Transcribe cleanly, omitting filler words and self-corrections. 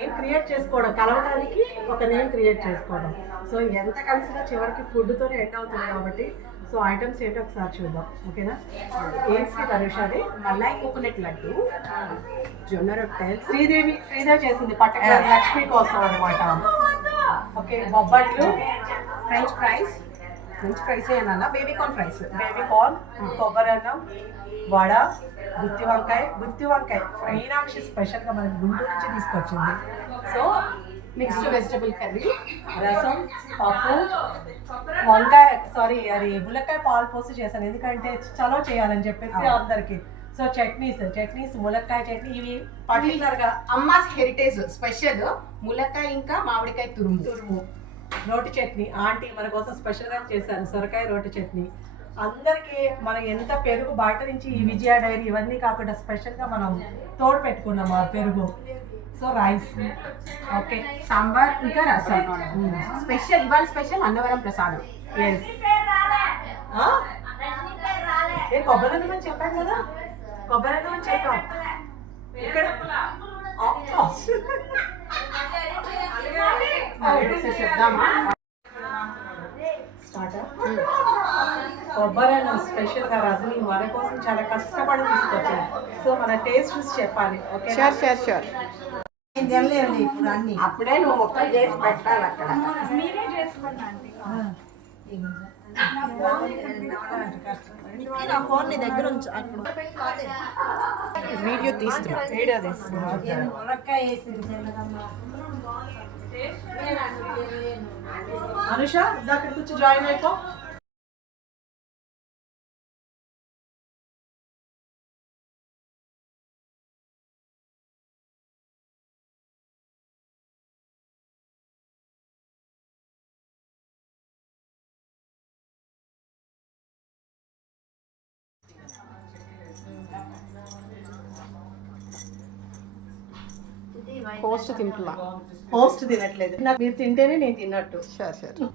Name create చేసుకోవడం, కలవడానికి ఒక నేమ్ క్రియేట్ చేసుకోవడం. సో ఎంత కలిసినా చివరికి ఫుడ్తోనే ఎండ్ అవుతుంది కాబట్టి సో ఐటమ్స్ ఏంటో ఒకసారి చూద్దాం. ఓకేనా? ఏంటి తరుషాది? మలై కోకోనట్ లడ్డు, జొన్న రొట్టెలు, శ్రీదేవి చేసింది పర్టికులర్ లక్ష్మి కోసం అనమాట. ఓకే, బొబ్బట్లు, ఫ్రెంచ్ ఫ్రైస్ ఏమన్నా baby corn fries, baby corn, కొబ్బరి అన్నం, వడ, గుత్తి వంకాయ మీనాక్షి స్పెషల్గా మనకి గుంటూరు నుంచి తీసుకొచ్చింది. సో మిక్స్డ్ వెజిటబుల్ కర్రీ, రసం, పప్పు, వంకాయ అది ములక్కాయ పాలు పోసి చేశాను ఎందుకంటే చలో చేయాలని చెప్పేసి అందరికి. సో చట్నీస్ ములక్కాయ చట్నీ, ఇవి పర్టికులర్గా అమ్మాస్ హెరిటేజ్ స్పెషల్ ములక్కాయ ఇంకా మామిడికాయ తురుము, రోటి చట్నీ ఆంటీ మన కోసం స్పెషల్గా చేశారు, సొరకాయ రోటి చట్నీ. అందరికీ మనం ఎంత పెరుగు బయట నుంచి ఈ విజయ డైరీ ఇవన్నీ కాకుండా స్పెషల్గా మనం తోడు పెట్టుకున్నాం ఆ పెరుగు. సో రైస్, ఓకే, సాంబార్ ఇంకా రసం. స్పెషల్ ఇవాళ స్పెషల్ అన్నవరం ప్రసాదం. ఎస్, కొబ్బరి అన్నం అని చెప్పాను కదా, కొబ్బరి అన్నం అని చెప్పాం ఇక్కడ. కొబ్బరి అన్నం స్పెషల్గా రజని మన కోసం చాలా కష్టపడి తీసుకొచ్చాను. సో మన టేస్ట్ చూసి చెప్పాలి. Okay, sure. ఇప్పుడు అన్ని అప్పుడే నువ్వు మొక్కలు చేసి పెట్టాలి అక్కడ. మీరే చేసుకోండి. ఫోన్ నీ దగ్గర ఉంచు. వీడియో తీస్తున్నా. అనుష అక్కడికి వచ్చి జాయిన్ అయిపో. పోస్ట్ తింటున్నా. పోస్ట్ తినట్లేదు, మీరు తింటేనే నేను తిన్నట్టు. షూర్.